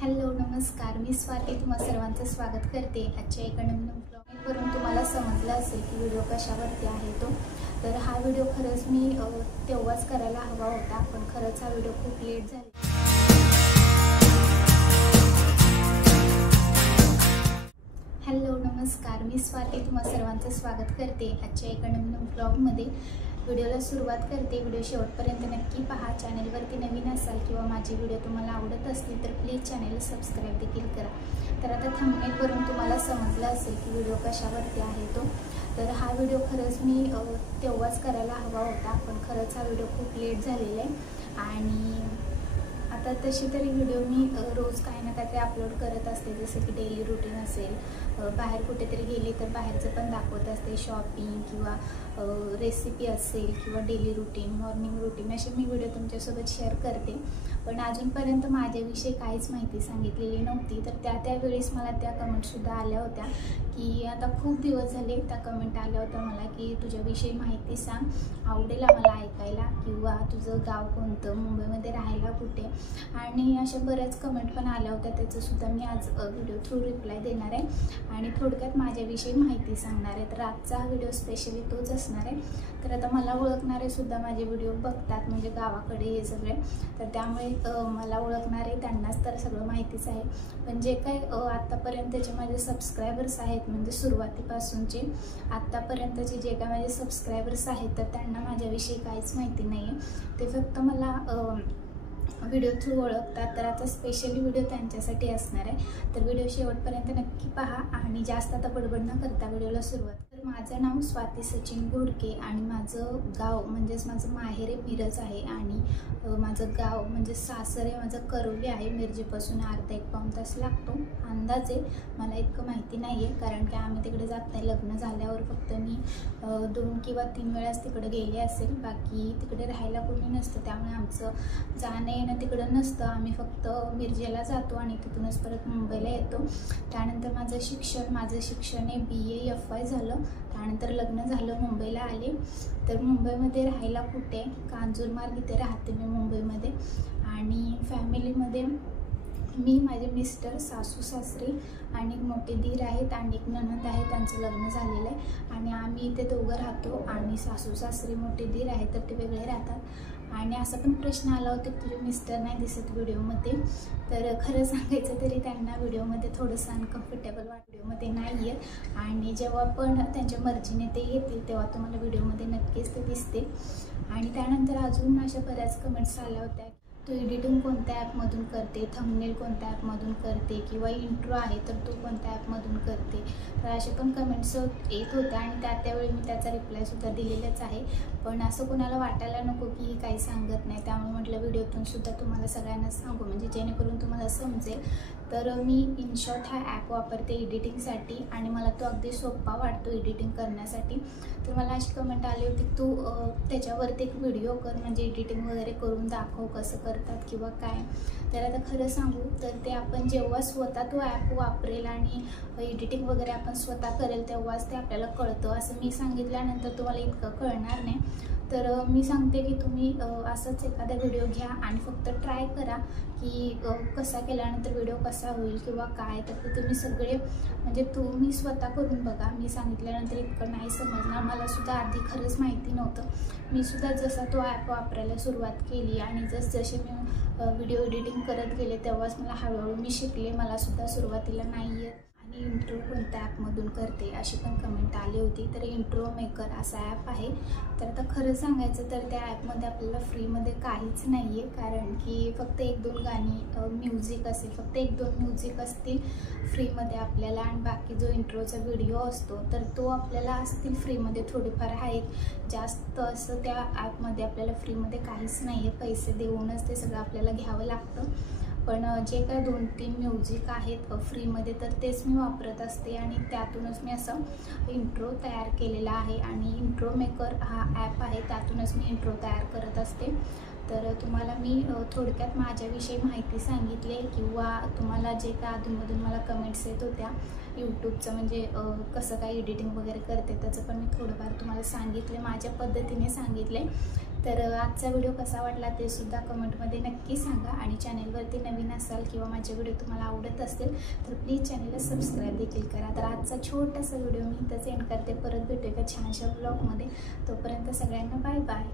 Hello नमस्कार, मी स्वाती तुम्हा सर्वांचं स्वागत करते आजच्या एका नवीन ब्लॉगवरून। तुम्हाला समजलं असेल की व्हिडिओ कशावरती आहे तो। तर हा व्हिडिओ खरंच मी तेव्हाच करायला हवा होता, पण खरंच हा व्हिडिओ खूप लेट झाला। हॅलो नमस्कार, मी स्वाती तुम्हा सर्वांचं स्वागत करते आजच्या एका नवीन ब्लॉगमध्ये। व्हिडिओला सुरुवात करते। व्हिडिओ शेवटपर्यंत नक्की पहा। चॅनलवरती नवीन असाल किंवा माझे व्हिडिओ तुम्हाला आवडत असतील तर प्लीज चॅनल सबस्क्राईब देखील करा। तर आता थंबनेलवरून तुम्हाला समजलं असेल की व्हिडिओ कशावरती आहे तो। तर हा व्हिडिओ खरंच मी तेव्हाच करायला हवा होता, पण खरंच हा व्हिडिओ खूप लेट झालेला आहे। आणि आता तशी तरी व्हिडिओ मी रोज काही ना काहीतरी अपलोड करत असते, जसे की डेली रुटीन असेल, बाहेर कुठेतरी गेली तर बाहेरचं पण दाखवत असते, शॉपिंग किंवा रेसिपी असेल किंवा डेली रुटीन, मॉर्निंग रुटीन असे मी व्हिडिओ तुमच्यासोबत शेअर करते। पण अजूनपर्यंत माझ्याविषयी काहीच माहिती सांगितलेली नव्हती। तर त्यावेळेस मला त्या कमेंटसुद्धा आल्या होत्या की आता खूप दिवस झाले त्या कमेंट आल्या होत्या मला की तुझ्याविषयी माहिती सांग, आवडेल आम्हाला ऐकायला, किंवा तुझं गाव कोणतं, मुंबईमध्ये राहायला कुठे, आणि अशा बऱ्याच कमेंट पण आल्या होत्या। त्याचंसुद्धा मी आज व्हिडिओ थ्रू रिप्लाय देणार आहे आणि थोडक्यात माझ्याविषयी माहिती सांगणार आहे। तर आजचा हा व्हिडिओ स्पेशली तोच असणार आहे। तर आता मला ओळखणारे सुद्धा माझे व्हिडिओ बघतात, म्हणजे गावाकडे हे सगळे, तर त्यामुळे मला ओळखणारे त्यांनाच तर सगळं माहितीच आहे। पण जे काही आत्तापर्यंतचे माझे सबस्क्रायबर्स आहेत, म्हणजे सुरुवातीपासूनचे आत्तापर्यंतचे जे काय माझे सबस्क्रायबर्स आहेत, तर त्यांना माझ्याविषयी काहीच माहिती नाही आहे। ते फक्त मला व्हिडिओ थ्रू ओळखतात। तर आता स्पेशली व्हिडिओ त्यांच्यासाठी असणार आहे। तर व्हिडिओ शेवटपर्यंत नक्की पहा आणि जास्त आता बडबड न करता व्हिडिओला सुरुवात। तर माझं नाव स्वाती सचिन घोडके आणि माझं गाव म्हणजेच माझं माहेर मिरज आहे आणि माझं गाव म्हणजे सासरे माझं करवली आहे। मिरजेपासून अर्धा एक पाऊण तास लागतो अंदाजे, मला इतकं माहिती नाही आहे कारण की आम्ही तिकडे जात नाही। लग्न झाल्यावर फक्त मी 2 किंवा 3 वेळाच तिकडे गेले असेल, बाकी तिकडे राहायला कोणी नसतं, त्यामुळे आमचं जाणं येणं तिकडं नसतं। आम्ही फक्त मिरजेला जातो आणि तिथूनच परत मुंबईला येतो। त्यानंतर माझं शिक्षण हे BA FY झालं। त्यानंतर लग्न झालं, मुंबईला आले। तर मुंबईमध्ये राहायला कुठे, कांजूरमार्ग इथे राहते मी मुंबईमध्ये। आणि फॅमिलीमध्ये मी, माझे मिस्टर, सासू सासरे आणि एक मोठे दीर आहेत आणि एक नणंद आहे, त्यांचं लग्न झालेलं आहे आणि आम्ही इथे दोघं राहतो। आणि सासू सासरे मोठे दीर आहेत तर ते वेगळे राहतात। आणि असा पण प्रश्न आला होता की तुझे मिस्टर नाही दिसत व्हिडिओमध्ये। तर खरं सांगायचं तरी त्यांना व्हिडिओमध्ये थोडंसं अनकम्फर्टेबल व्हिडिओमध्ये नाही आहे, आणि जेव्हा पण त्यांच्या मर्जीने ते येतील तेव्हा तुम्हाला व्हिडिओमध्ये नक्कीच ते दिसते। आणि त्यानंतर अजून अशा बऱ्याच कमेंट्स आल्या होत्या, तू एडिटिंग कोणत्या ॲपमधून करते, थंबनेल कोणत्या ॲपमधून करते, किंवा इंट्रो आहे तर तू कोणत्या ॲपमधून करते। तर असे पण कमेंट्स येत होत्या आणि त्यावेळी मी त्याचा रिप्लायसुद्धा दिलेलाच आहे। पण असं कोणाला वाटायला नको की ही काही सांगत नाही, त्यामुळे म्हटलं व्हिडिओतून सुद्धा तुम्हाला सगळ्यांना सांगू, म्हणजे जेणेकरून तुम्हाला समजेल। तर मी इनशॉट हा ॲप वापरते एडिटिंगसाठी आणि मला तो अगदी सोपा वाटतो एडिटिंग करण्यासाठी। तर मला अशी कमेंट आली होती तू त्याच्यावरती एक व्हिडिओ कर, म्हणजे एडिटिंग वगैरे करून दाखव कसं करतात किंवा काय। तर आता खरं सांगू तर ते आपण जेव्हा स्वतः तो ॲप वापरेल आणि एडिटिंग वगैरे आपण स्वतः करेल तेव्हाच ते आपल्याला कळतं। असं मी सांगितल्यानंतर तुम्हाला इतकं कळणार नाही। तर मी सांगते की तुम्ही असंच एखादा व्हिडिओ घ्या आणि फक्त ट्राय करा की कसा केल्यानंतर व्हिडिओ कसा होईल किंवा काय। तर ते तुम्ही सगळे म्हणजे तुम्ही स्वतः करून बघा। मी सांगितल्यानंतर इतकं नाही समजणार, मलासुद्धा आधी खरंच माहिती नव्हतं। मी सुद्धा जसा तो ॲप वापरायला सुरुवात केली आणि जसे मी व्हिडिओ एडिटिंग करत गेले तेव्हाच मला हळूहळू मी शिकले। मलासुद्धा सुरुवातीला नाही येत। आणि इंट्रो कोणत्या ॲपमधून करते अशी पण कमेंट आली होती। तर इंट्रो मेकर असा ॲप आहे। तर आता खरं सांगायचं तर त्या ॲपमध्ये आपल्याला फ्रीमध्ये काहीच नाही आहे, कारण की फक्त 1-2 गाणी म्युझिक असेल, फक्त 1-2 म्युझिक असतील फ्रीमध्ये आपल्याला, आणि बाकी जो इंट्रोचा व्हिडिओ असतो तर तो आपल्याला असतील फ्रीमध्ये, थोडेफार आहेत, जास्त असं त्या ॲपमध्ये आपल्याला फ्रीमध्ये काहीच नाही आहे। पैसे देऊनच ते सगळं आपल्याला घ्यावं लागतं। पण जे काय 2-3 म्युझिक आहेत फ्रीमध्ये तर तेच मी वापरत असते आणि त्यातूनच मी असं इंट्रो तयार केलेला आहे। आणि इंट्रो मेकर हा ॲप आहे, त्यातूनच मी इंट्रो तयार करत असते। तर तुम्हाला मी थोडक्यात माझ्याविषयी माहिती सांगितली, किंवा तुम्हाला जे काय अधूनमधून मला कमेंट्स येत होत्या यूट्यूबचं, म्हणजे कसं काय एडिटिंग वगैरे करते त्याचं पण मी थोडंफार तुम्हाला सांगितले, माझ्या पद्धतीने सांगितले। तर आजचा व्हिडिओ कसा वाटला ते सुद्धा कमेंटमध्ये नक्की सांगा आणि चॅनलवरती नवीन असाल किंवा माझे व्हिडिओ तुम्हाला आवडत असतील तर प्लीज चॅनलला सबस्क्राईब देखील करा। तर आजचा छोटासा व्हिडिओ मी इथंच एंड करते। परत भेटू एका छानशा ब्लॉगमध्ये। तोपर्यंत सगळ्यांना बाय बाय।